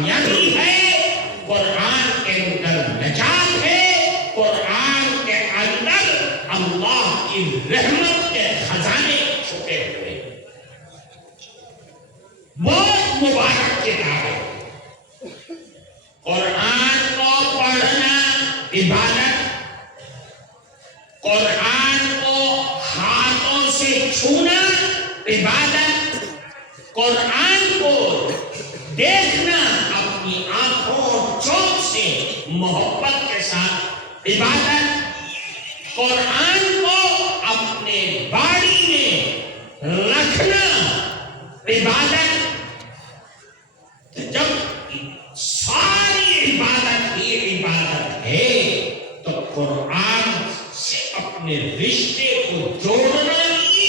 کامیابی ہے، قرآن کے اندر نجات ہے، قرآن کے اندر اللہ کی رحمت کے خزانے چھپے ہوئے ہیں۔ بہت مبارک کتاب ہے۔ قرآن کو پڑھنا عبادت، قرآن کو ہاتھوں سے چھونا عبادت، قرآن کو دیکھنا اپنی آنکھوں چوک سے محبت کے ساتھ عبادت، قرآن کو اپنے باڑی میں رکھنا عبادت۔ جب ساری عبادت ہی عبادت ہے تو قرآن سے اپنے رشتے کو جوڑنا ہی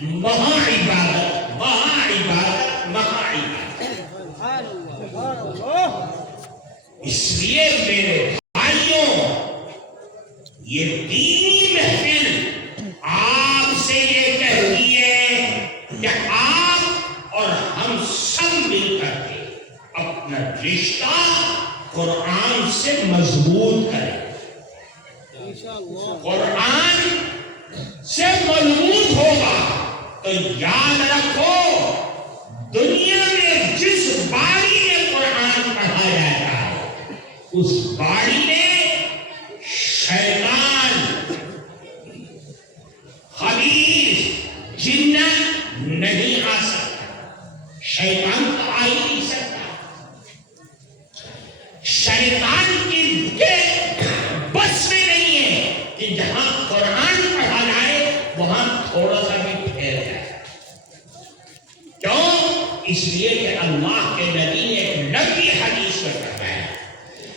مہا عبادت، مہا عبادت، مہا عبادت۔ اس لیے میرے بھائیوں، یہ دینی محفل آپ سے یہ کہتی ہے کہ آپ اور ہم سب مل کر کے اپنا رشتہ قرآن سے مضبوط کریں۔ قرآن سے مضبوط ہوگا تو یاد رکھو، دنیا میں جس باڑی میں قرآن پڑھا جاتا ہے اس باڑی میں شیطان، خبیث، جنات نہیں آ سکتا۔ شیطان تو آ ہی نہیں سکتا۔ شیطان کی بس میں نہیں ہے کہ جہاں قرآن پڑھا جائے وہاں تھوڑا سا بھی پھیر جائے۔ کیوں؟ اس لیے کہ اللہ کے نبی نے ایک لمبی حدیث میں فرمایا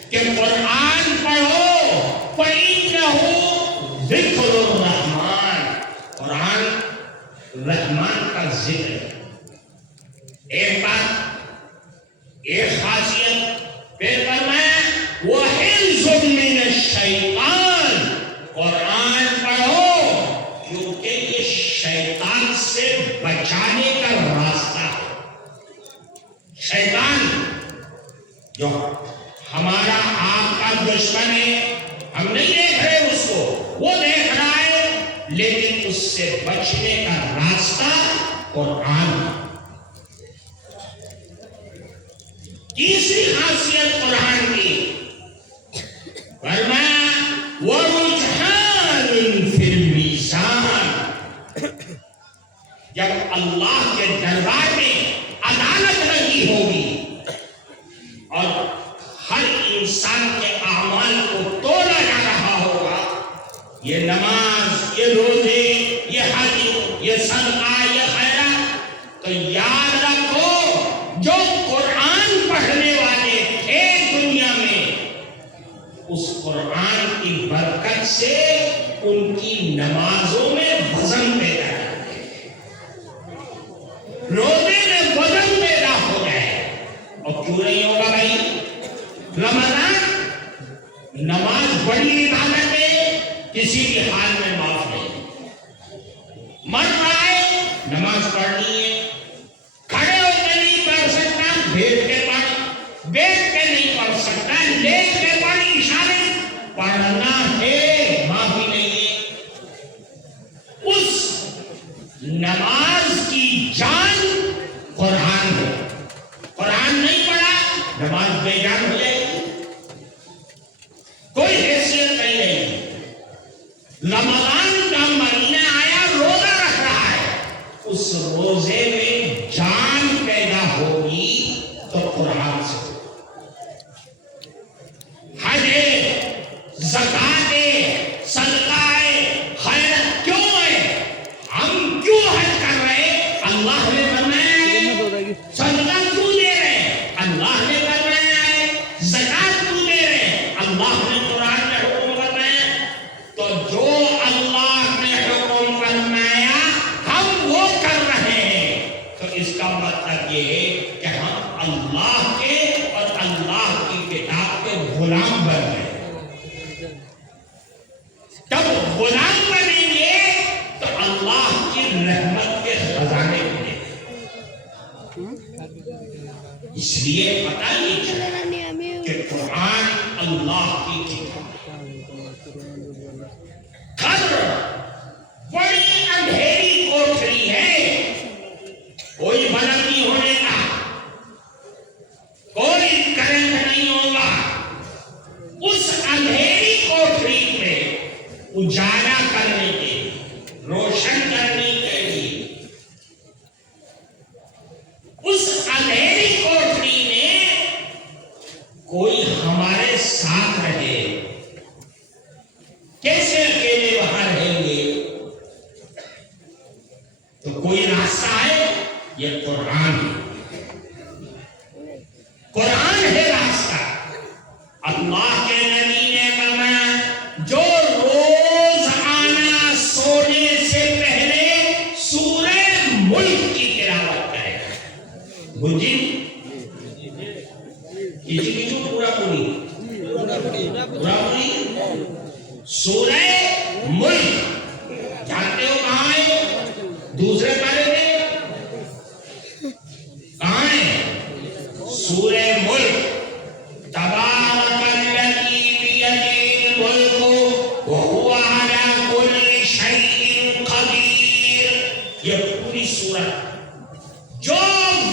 کہ قرآن پڑھو فَإِنَّهُ ذِكْرُ الرحمن، قرآن رحمان کا ذکر ہے۔ ایک بات، ایک خاصیت پھر فرمایا وَحِفْظٌ مِّنَ الشَّيْطَانِ، قرآن پڑھو کیونکہ یہ شیطان سے بچانے کا راستہ ہے۔ شیطان جو ہمارا آپ کا دشمن ہے، ہم نہیں دیکھ رہے اس کو، وہ دیکھ رہا ہے، لیکن اس سے بچنے کا راستہ قرآن ہے۔ تیسری خاصیت قرآن کی فرمایا وَرُجْحَانٌ فِي الْمِيزَانِ، جب اللہ کے دربار میں عدالت لگی ہوگی اور ہر انسان کے اعمال کو تولا جا رہا ہوگا، یہ نماز، یہ روزے، یہ حج، یہ صدقہ، یہ خیرات، تو یاد رکھو جو قرآن پڑھنے والے تھے دنیا میں، اس قرآن کی برکت سے ان کی نمازوں میں وزن پیدا کرتے ہیں، روزے میں وزن پیدا ہو جائے۔ اور کیوں نہیں ہوگا بھائی؟ رمضان نماز بڑی عبادت ہے، کسی بھی حال میں معاف نہیں۔ مر رہا ہے، نماز پڑھنی ہے، کھڑے ہو کے نہیں پڑھ سکتا، بیٹھ کے پڑھ، بیٹھ کے نہیں پڑھ سکتا، لیٹ کے پڑھ، اشارے پڑھنا ہے، معافی نہیں ہے۔ اس نماز کی جان قرآن ہے، قرآن نہیں پڑھا نماز بے جان ہو جائے گی، کوئی حیثیت نہیں ہے۔ رمضان کا مہینہ آیا، روزہ رکھ رہا ہے، اس روزے میں جان پیدا ہوگی تو قرآن سے۔ حج ہے، زکات ہے، صدقہ ہے، خیرات کیوں ہے؟ ہم کیوں حج کر رہے ہیں؟ اللہ نے فرمایا ہے۔ صدقہ کیوں دے رہے ہیں؟ اللہ نے فرمایا ہے۔ زکات کیوں دے رہے ہیں؟ اللہ نے قرآن میں حکم فرمایا۔ تو جو اللہ نے حکم فرمایا ہم وہ کر رہے ہیں، تو اس کا مطلب یہ ہے کہ ہم اللہ کے چاہیے کہ قرآن اللہ کی کتاب. قبر بڑی اندھیری کوٹھری ہے، کوئی بلب نہیں ہونے کا، کوئی کرنٹ نہیں ہوگا. اس اندھیری کوٹھری میں اجالا کرنے کے لیے، روشن کرنے کے لیے، اس اندھیری کوٹھری میں کوئی ہمارے ساتھ رہے. کیسے اکیلے وہاں رہیں گے؟ تو کوئی راستہ ہے، یہ قرآن ہے. قرآن ہے راستہ. اللہ کے نبی نے فرمایا جو روز آنا سونے سے پہلے سورہ ملک کی تلاوت کرے گا. بجی کسی کو پورا پوری سورہ ملک جانتے ہو کہاں ہے؟ دوسرے پارے میں کہاں ہے؟ سورہ ملک. تبارک الذی بیدہ الملک وہو علی کل شیء قدیر. یہ پوری سورت جو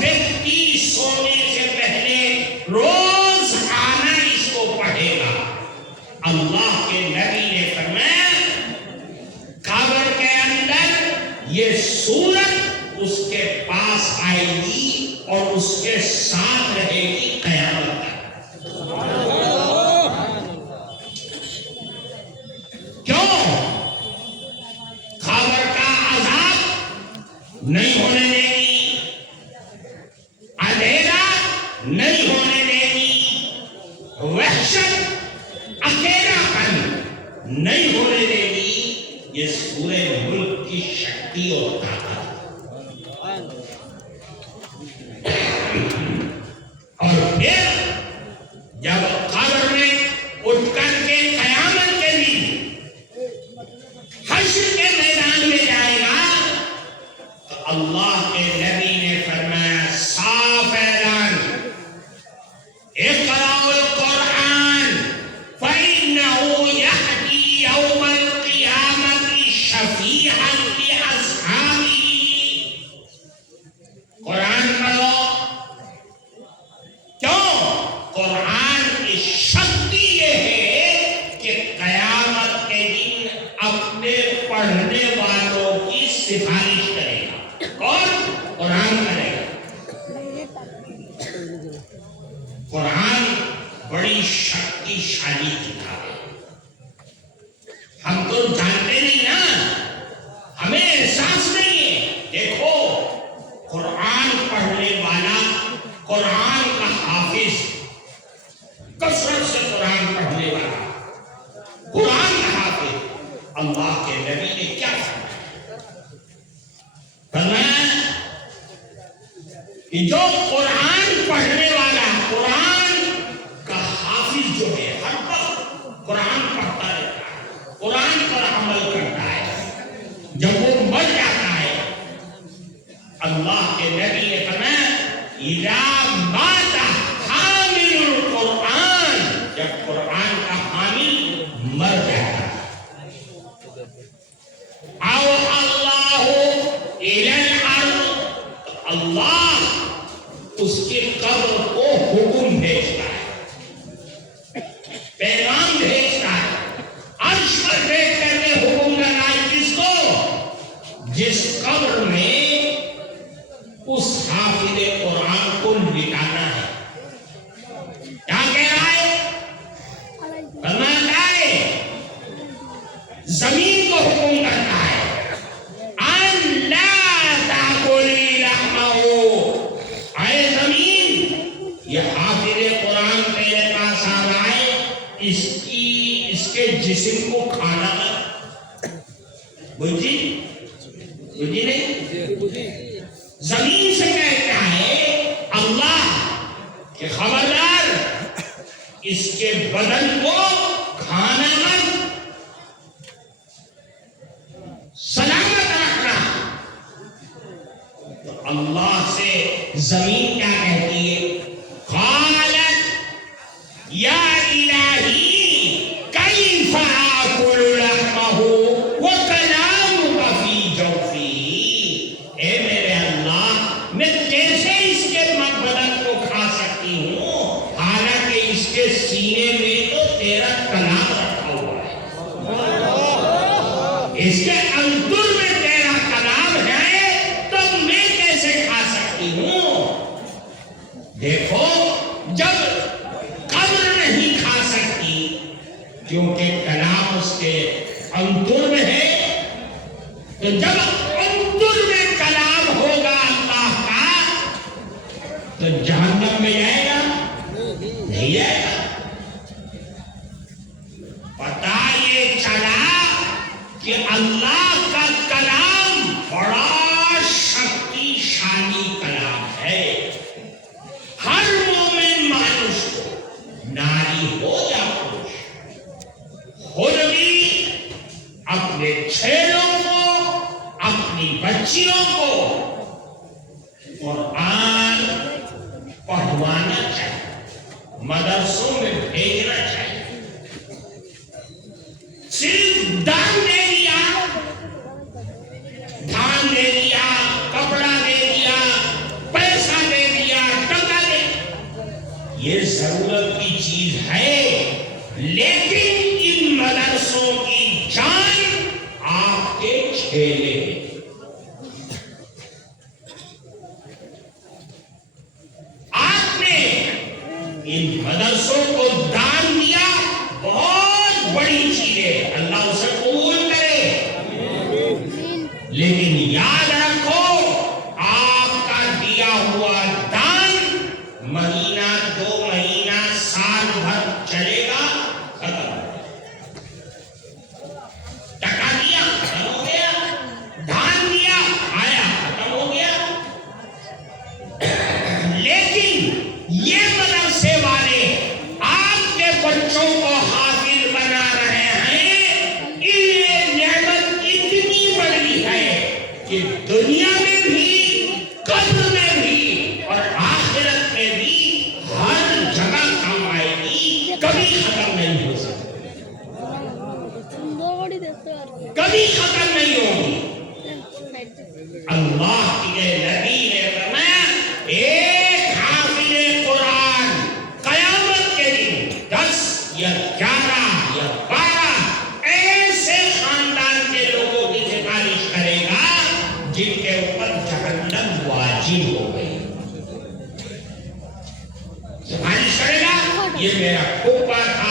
ویکتی سونے سے پہلے روز آنا اس کو پڑھے گا، اللہ کے نبی نے فرمایا قبر کے اندر یہ سورت اس کے پاس آئے گی اور اس کے ساتھ رہے گی قیامت تک. کیوں؟ قبر کا عذاب نہیں ہونے دے گی، اندھیرا نہیں ہونے دے گی، وحشت اکیلا پن نہیں ہونے دے گی. یہ سورہ ملک کی شکتی اور طاقت. اور پھر جب قبر میں اٹھ کر کے قیامت کے دن حشر کے میدان میں جائے گا تو اللہ کے نبی نے فرمایا صاف اعلان اقرأوا القرآن فإنه يأتي يوم القيامة شفيعا لأصحابه. قرآن پڑھو. کیوں؟ قرآن کی شکتی یہ ہے کہ قیامت کے دن اپنے پڑھنے والوں کی سفارش کرے گا. کون؟ قرآن کرے گا. قرآن بڑی شکتی شالی کتاب ہے. ہم تو جانتے نہیں نا، ہمیں احساس نہیں ہے. دیکھو قرآن پڑھنے والا، قرآن کا حافظ، کثرت سے قرآن پڑھنے والا، قرآن کا حافظ، اللہ کے نبی نے کیا فرمایا کہ جو قرآن پڑھنے والا، قرآن کا حافظ جو ہے ہر وقت قرآن پڑھتا رہتا ہے، قرآن پر عمل کرتا ہے، جب وہ مر جاتا ہے اللہ کے نبی نے فرمایا اذا مات حامل القرآن، جب قرآن کا حامل مر جاتا ہے او اللہ الی الارض، اللہ اس کی قبر کو حکم بھیجتا ہے، پیغام بھیجتا ہے. عرش پر بیٹھ کر کے حکم کرنا ہے کس کو؟ جس قبر میں اس حافظ قرآن کو لٹانا ہے. کیا کہہ رہا ہے؟ فرماتا ہے زمین کو حکم کرتا ہے ان لا تاکلی لحمہ، اے زمین یہ حافظ قرآن میرے پاس آ رہا ہے، اس کے جسم کو کھانا مت. بجھی نہیں؟ زمین سے کہتا ہے اللہ کہ خبردار اس کے بدن کو کھانا مت، سلامت رکھنا. تو اللہ سے زمین کیا کہتی ہے؟ قالت یا الہی کیف آکل لحمہ وکلامک فی جوفی، اے میرے اللہ میں کیسے اس کے بدن کو کھا سکتی ہوں حالانکہ اس کے سینے میں تو تیرا کلام رکھا ہوا ہے، اس کے اندر میں تیرا کلام ہے، تو میں کیسے کھا سکتی ہوں؟ دیکھو جب قبر نہیں کھا سکتی کیونکہ کلام اس کے اندر میں ہے، تو جب اندر میں کلام ہوگا اللہ کا تو جہنم میں جائے گا نہیں جائے گا۔ پتہ یہ چلا کہ اللہ کا کلام بڑا شکتی شالی کلام ہے۔ ہر مومن مانوس کو، ناری ہو یا پروش، خود بھی اپنے چھیڑوں کو، اپنی بچیوں کو قرآن پڑھوانا چاہیے، مدرسوں میں بھیجنا چاہیے۔ صرف دان دے دیا، دھان دے دیا، کپڑا دے دیا، پیسہ دے دیا، ٹکا دے، یہ ضرورت کی چیز ہے، لیکن ان مدرسوں کی جان آپ کے چھیلے ہیں۔ آپ نے ان مدرسوں کو دان دیا، بہت بڑی چیز ہے، اللہ اسے قبول کرے، لیکن یاد رکھو آپ کا دیا ہوا دان مہینہ، 2 مہینہ، سال بھر چلے گا، ختم ہو گیا۔ ٹکا دیا ختم ہو گیا، دھان دیا آیا ختم ہو گیا۔ لیکن یہ مدرسے والے آپ کے بچوں کو حافظ بنا رہے ہیں، یہ نعمت اتنی بڑی ہے کہ دنیا میں بھی، قبر میں بھی اور آخرت میں بھی ہر جگہ کام آئے گی، کبھی ختم نہیں ہو سکتی، کبھی ختم نہیں ہوگی۔ اللہ کے نبی نے فرمایا ایک حافظ قرآن قیامت کے دن 10 یا 11 یا 12 ایسے خاندان کے لوگوں کی سفارش کرے گا جن کے اوپر جہنم واجب ہو گئی، سفارش کرے گا یہ میرا پھوپھا تھا،